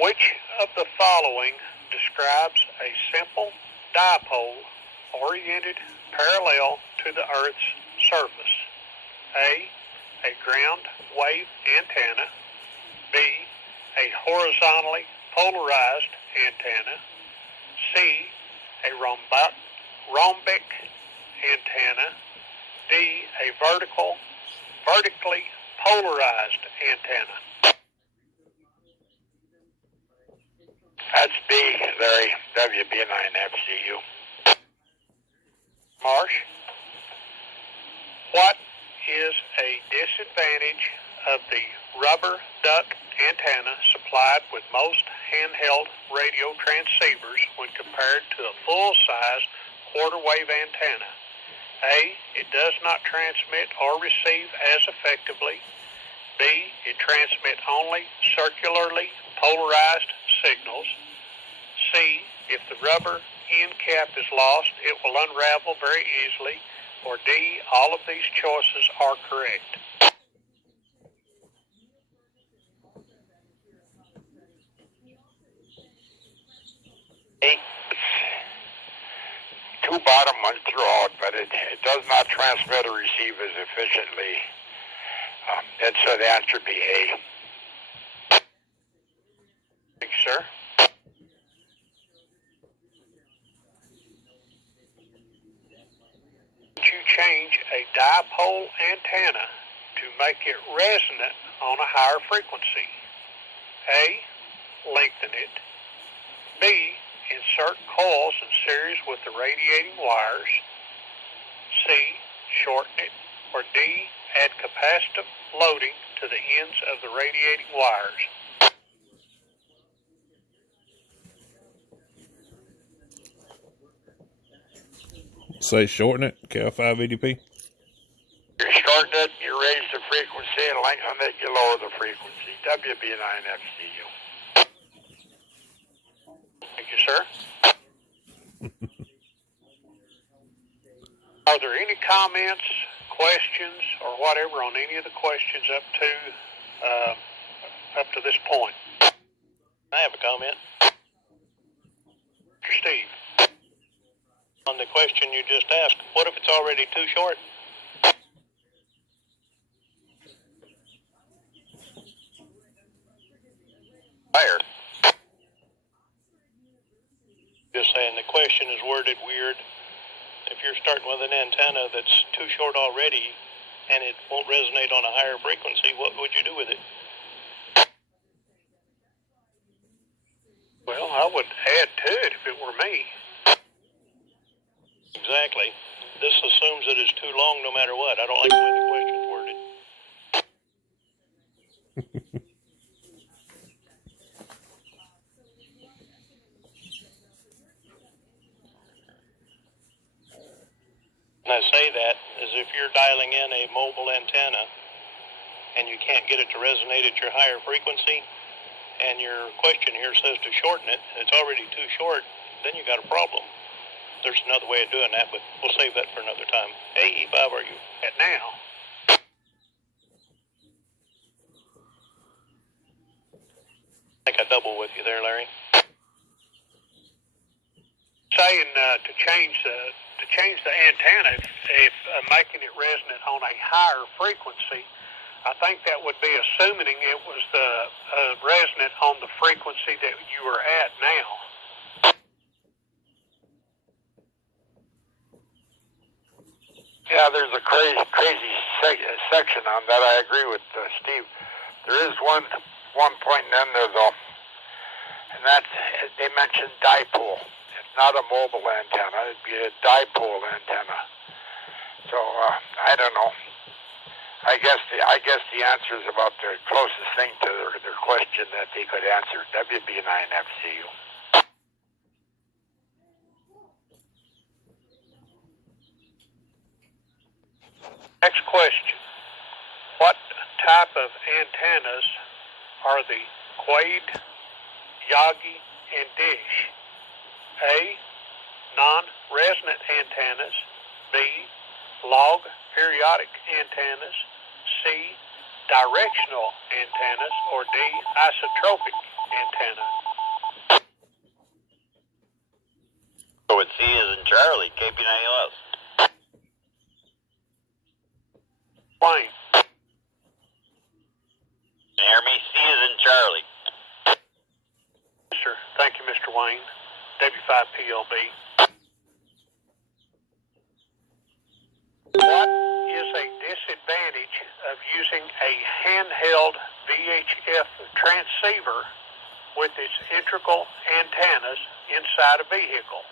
Which of the following describes a simple dipole oriented parallel to the Earth's surface? A ground wave antenna. B, a horizontally polarized antenna. C, a rhombic antenna. D, a vertically polarized antenna. That's B, Larry. WB9FCU. Marsh, what is a disadvantage of the rubber duck antenna supplied with most handheld radio transceivers when compared to a full-size quarter-wave antenna? A, it does not transmit or receive as effectively. B, it transmits only circularly polarized signals. C, if the rubber end cap is lost, it will unravel very easily. Or D, all of these choices are correct. Two bottom ones throughout, but it does not transmit or receive as efficiently. And so the answer would be A. Thank you, sir. You change a dipole antenna to make it resonant on a higher frequency? A, lengthen it. B, insert coils in series with the radiating wires. C, shorten it. Or D, add capacitive loading to the ends of the radiating wires. Say shorten it, KL5EDP. You shorten it, you raise the frequency, and lengthen it, you lower the frequency. WB9FCU. Thank you, sir. Are there any comments, questions, or whatever on any of the questions up to this point? I have a comment. Mr. Steve. On the question you just asked, what if it's already too short? Higher. Just saying the question is worded weird. If you're starting with an antenna that's too short already and it won't resonate on a higher frequency, what would you do with it? Well, I would add to it if it were me. Exactly. This assumes that it's too long no matter what. I don't like the way the question's worded. And I say that as if you're dialing in a mobile antenna and you can't get it to resonate at your higher frequency, and your question here says to shorten it, it's already too short, then you got a problem. There's another way of doing that, but we'll save that for another time. Hey, Bob, are you At now. I think I double with you there, Larry. Saying to change the antenna, if making it resonant on a higher frequency, I think that would be assuming it was the resonant on the frequency that you are at now. Yeah, there's a crazy section on that. I agree with Steve. There is one point in there, though, and that's, they mentioned dipole. It's not a mobile antenna. It'd be a dipole antenna. So, I don't know. I guess the answer is about the closest thing to their question that they could answer. WB9FCU. Next question. What type of antennas are the Quaid, Yagi, and Dish? A, non-resonant antennas. B, log periodic antennas. C, directional antennas, or D, isotropic antenna? So it's C as in Charlie, KP9US. Wayne. Can you hear me? C as in Charlie. Sir, thank you, Mr. Wayne. W5PLB. What is a disadvantage of using a handheld VHF transceiver with its integral antennas inside a vehicle?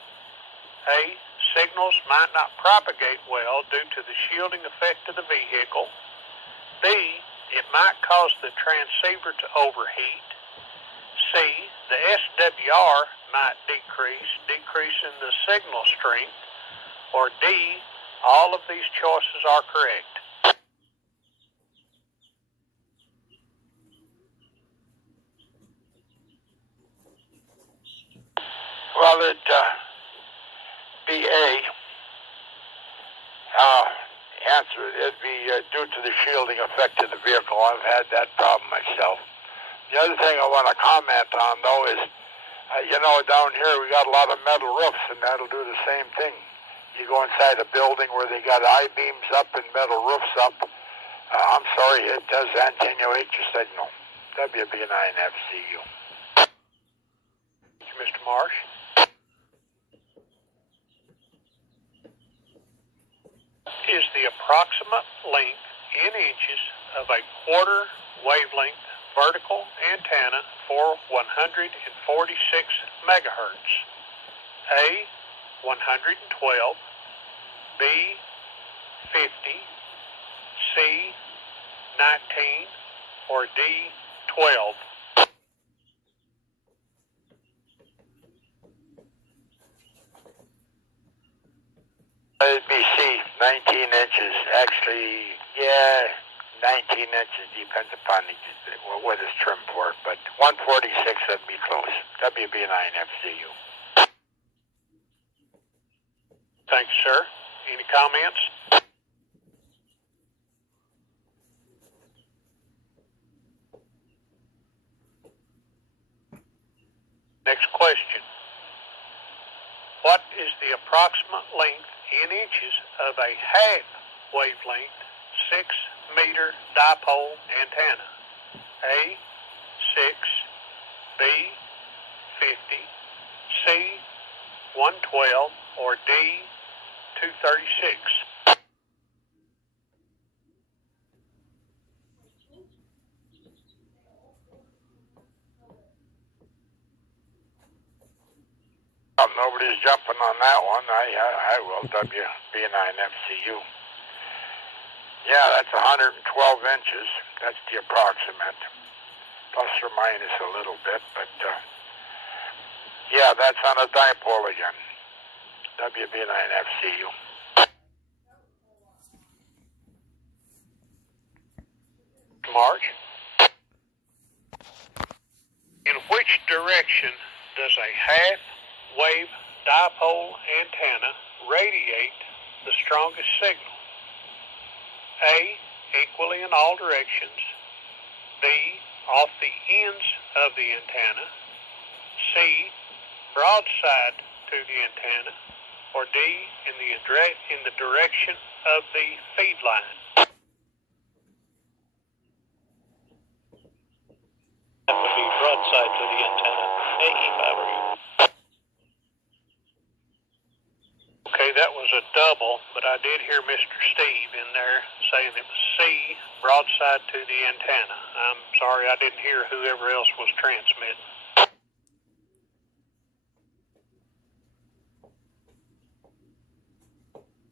A, signals might not propagate well due to the shielding effect of the vehicle. B, it might cause the transceiver to overheat. C, the SWR might decreasing the signal strength. Or D, all of these choices are correct. Well, it'd be A. Answer, it'd be due to the shielding effect of the vehicle. I've had that problem myself. The other thing I want to comment on, though, is, down here we got a lot of metal roofs, and that'll do the same thing. You go inside a building where they got I-beams up and metal roofs up, I'm sorry, it does attenuate your signal. WB9FCU. Thank you, Mr. Marsh. Is the approximate length in inches of a quarter wavelength vertical antenna for 146 megahertz? A, 112, B, 50, C, 19, or D, 12? It'd be C, 19 inches. Actually, 19 inches depends upon what it's trimmed for, but 146 would be close. WB9FCU. Thanks, sir. Any comments? Next question. What is the approximate length in inches of a half wavelength 6-meter dipole antenna? A, 6, B, 50, C, 112, or D, 236? Nobody's jumping on that one. I will. WB9FCU. Yeah, that's 112 inches. That's the approximate. Plus or minus a little bit, but yeah, that's on a dipole again. WB9FCU. March. In which direction does a half-wave dipole antenna radiate the strongest signal? A, equally in all directions. B, off the ends of the antenna. C, broadside to the antenna. Or D, in the direction of the feed line. That would be broadside to the antenna. A, if I were you. Okay, that was a double, but I did hear Mr. Steve in there saying it was C, broadside to the antenna. I'm sorry, I didn't hear whoever else was transmitting.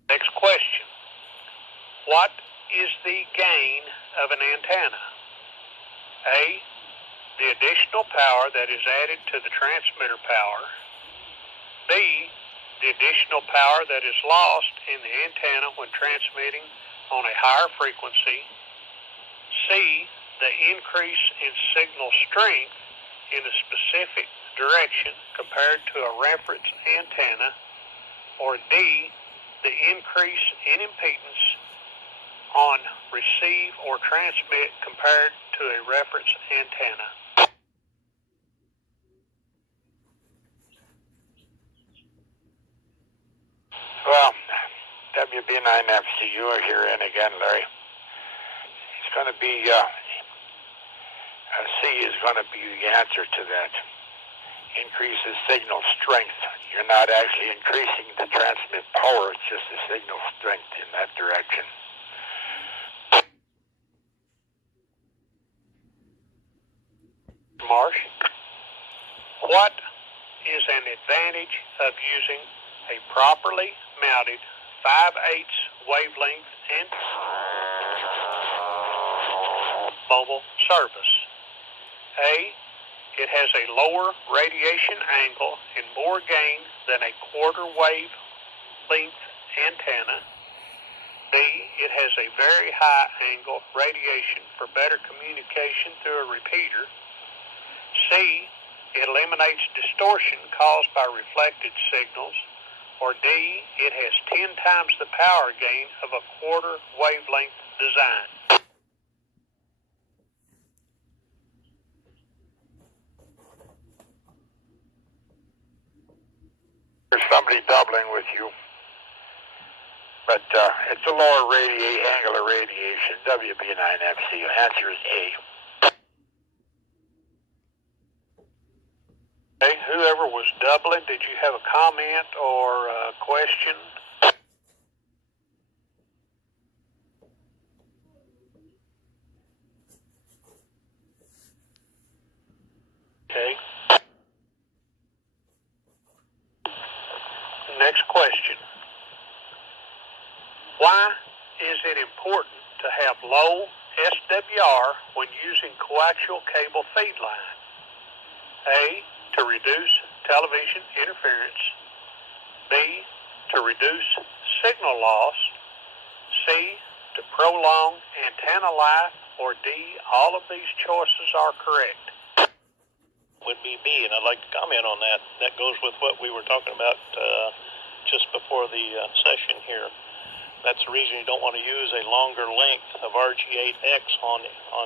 Next question. What is the gain of an antenna? A, the additional power that is added to the transmitter power. B, the additional power that is lost in the antenna when transmitting on a higher frequency. C, the increase in signal strength in a specific direction compared to a reference antenna. Or D, the increase in impedance on receive or transmit compared to a reference antenna? Well, WB9FCU here in again, Larry. It's going to be, C is going to be the answer to that. Increases signal strength. You're not actually increasing the transmit power, it's just the signal strength in that direction. Marsh, what is an advantage of using a properly mounted 5/8 wavelength and mobile service? A, it has a lower radiation angle and more gain than a quarter wave length antenna. B, it has a very high angle radiation for better communication through a repeater. C, it eliminates distortion caused by reflected signals. Or D, it has 10 times the power gain of a quarter wavelength design. There's somebody doubling with you. But it's a lower angular radiation, WB9FC. Answer is A. Okay, whoever was doubling, did you have a comment or a question? Okay. Next question. Why is it important to have low SWR when using coaxial cable feed line? A, to reduce television interference. B, to reduce signal loss. C, to prolong antenna life. Or D, all of these choices are correct. Would be B, and I'd like to comment on that. That goes with what we were talking about just before the session here. That's the reason you don't want to use a longer length of RG8X on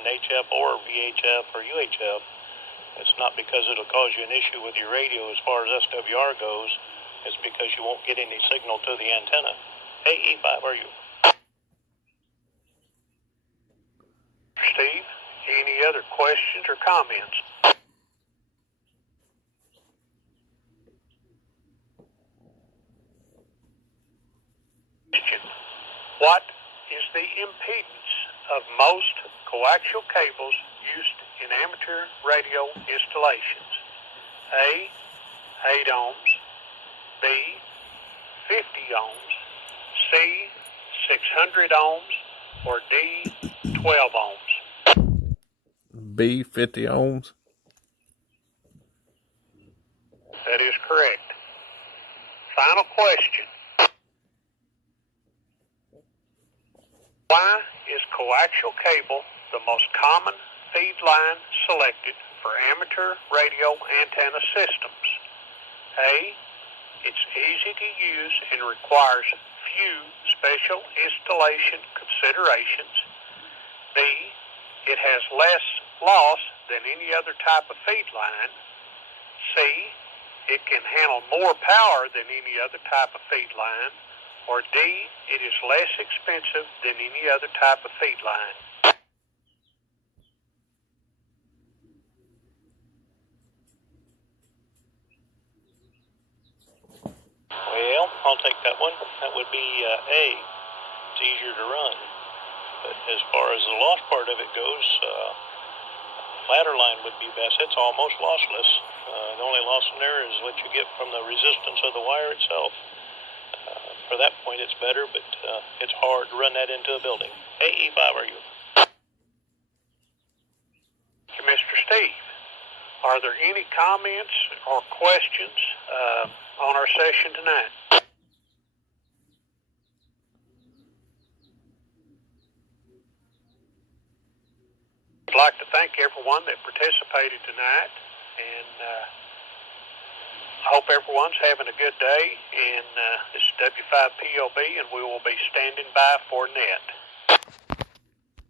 HF or VHF or UHF. It's not because it'll cause you an issue with your radio as far as SWR goes. It's because you won't get any signal to the antenna. Hey, E5, are you? Steve, any other questions or comments? Question. What is the impedance of most coaxial cables used in amateur radio installations? A, 8 ohms. B, 50 ohms. C, 600 ohms. Or D, 12 ohms. B, 50 ohms. That is correct. Final question. Why is coaxial cable the most common feed line selected for amateur radio antenna systems? A, it's easy to use and requires few special installation considerations. B, it has less loss than any other type of feed line. C, it can handle more power than any other type of feed line. Or D, it is less expensive than any other type of feed line. Well, I'll take that one. That would be A. It's easier to run. But as far as the loss part of it goes, ladder line would be best. It's almost lossless. The only loss in there is what you get from the resistance of the wire itself. For that point, it's better, but it's hard to run that into a building. Hey, E5, are you? Mr. Steve, are there any comments or questions on our session tonight? I'd like to thank everyone that participated tonight, and I hope everyone's having a good day. And this is W5POB, and we will be standing by for net.